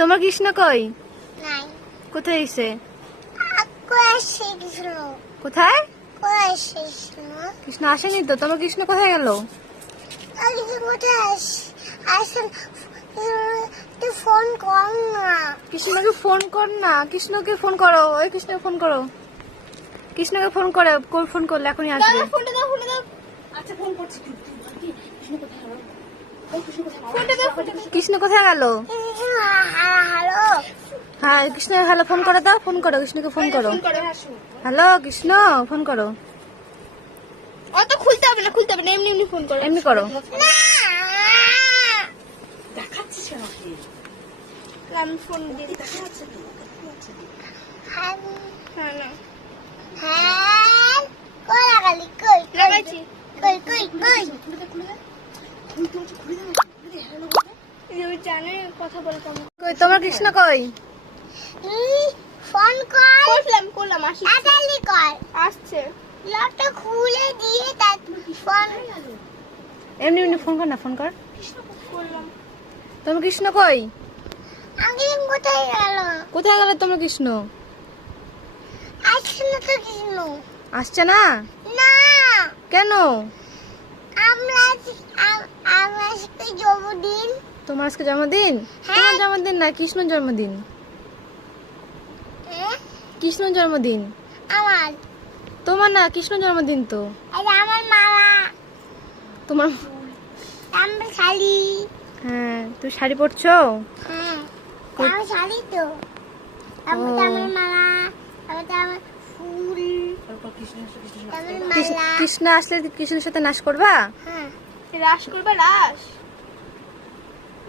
তোমার কৃষ্ণ কই? নাই। কোথায় এসে কোথায় কৃষ্ণ আসেনি তো তোমার কৃষ্ণ কোথায় গেল? ফোন কর না। কৃষ্ণকে ফোন কর না কৃষ্ণকে ফোন করো ওই কৃষ্ণকে ফোন করো। কৃষ্ণকে ফোন করে কোন ফোন করলে এখনই আসবে। ফোনটা দাও ফোনটা দাও। আচ্ছা ফোন করছি কৃষ্ণ কোথায় গেল? হ্যাঁ কৃষ্ণ হ্যালো ফোন করে দাও ফোন করো কৃষ্ণকে ফোন করো। ফোন করে আসো হ্যালো কৃষ্ণ ফোন করো। অত খুলতে হবে না খুলতে হবে না এমনি এমনি ফোন করো। এমনি করো। দেখাচ্ছিস আমি ফোন দিই দেখা যাচ্ছে তো দেখা যাচ্ছে তো। হ্যাঁ হ্যাঁ না। হ্যাঁ কই লাগালি কই লাগাইছি কই কই? কই খুলে দে খুলে দে। খুলে দে খুলে দে খুলে দে হ্যালো বলে তুমি জানে কথা বলতাম কই তোমার কৃষ্ণ কই? ফোন কর। করলাম করলাম আসি তাড়াতাড়ি কর। আসছে। লকটা খুলে দিয়ে তারপর ফোন। এমনি এমনি ফোন কর না ফোন কর। করলাম। তোমার কৃষ্ণ কই? আগে কোথায় গেল? কোথায় গেল তোমার কৃষ্ণ? আসছে না তো কৃষ্ণ। আসছে না? না। কেন? আমরা আম- আমরা আজকে জন্মদিন। তোমার আজকে জন্মদিন? হ্যাঁ। তোমার জন্মদিন না কৃষ্ণ জন্মদিন? হ্যাঁ? কৃষ্ণ জন্মদিন। আমার। তোমার না কৃষ্ণ জন্মদিন তো। আর আমার মালা। তোমার আমরা শাড়ি। হ্যাঁ তুমি শাড়ি পরছো? হ্যাঁ আমার শাড়ি তো। তো আমার মালা তারপর আমার ফুল। কৃষ্ণ আসলে কৃষ্ণের সাথে নাচ করবা? হ্যাঁ। রাস করবে রাস।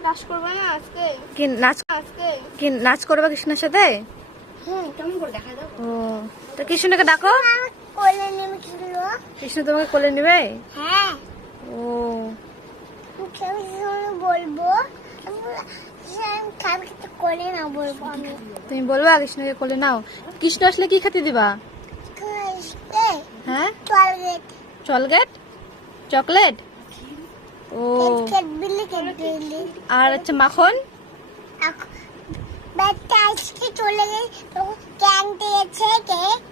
রাস করবে না আজকে। কি নাচ আজকে। কি নাচ করবা কৃষ্ণের সাথে? ও তো কৃষ্ণকে ডাকো। কৃষ্ণ তোমাকে কোলে নেবে? হ্যাঁ। ও। বলব। তুমি বলবা কৃষ্ণকে কোলে নাও। কৃষ্ণ আসলে কি খেতে দিবা? হ্যাঁ? চলগেট। চকলেট? ও। আর হচ্ছে মাখন? চলে গেছে তখন ক্যান দিয়েছে কেক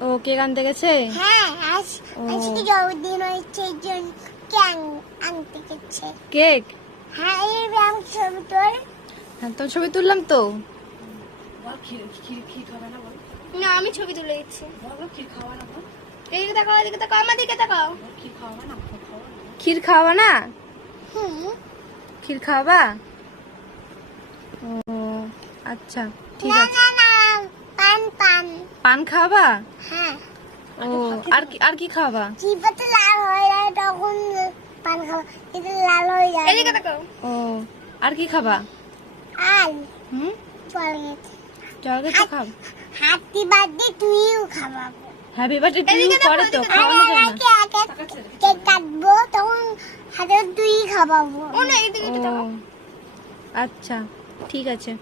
ও কেক আনতে গেছে হ্যাঁ আজ। আজকে জন্মদিন হয়েছে এই জন্য ক্যান আনতে গেছে। কেক? হ্যাঁ এই ব্যায়াম ছবি তোর। হ্যাঁ তো ছবি তুললাম তো। না আমি ছবি তুলে দিচ্ছি। এদিকে তাকাও এদিকে তাকাও আমার দিকে তাকাও ক্ষীর খাওয়া না? ক্ষীর খাওয়া না? ক্ষীর খাওয়াবা না? হুম। ক্ষীর খাওয়াবা? ও। আচ্ছা ঠিক আছে। পান পান। পান খাওয়াবা হ্যাঁ। ও আর কি আর কি খাওয়াবা জিভে লাল হয়ে যায় তখন পান খাব। এটা লাল হয়ে যায়। এদিকে তাকাও ও আর কি খাবা? আর হুম? চলগেট চলগে তো খাব হাতি বাদে তুইও খাওয়াবো হ্যাপি বার্থডে এদিকে করে তো এদিকে খাওয়ানো যায় না। কেক কাটবো তখন হাতে তুই খাওয়াবো ও না ও আচ্ছা ঠিক আছে।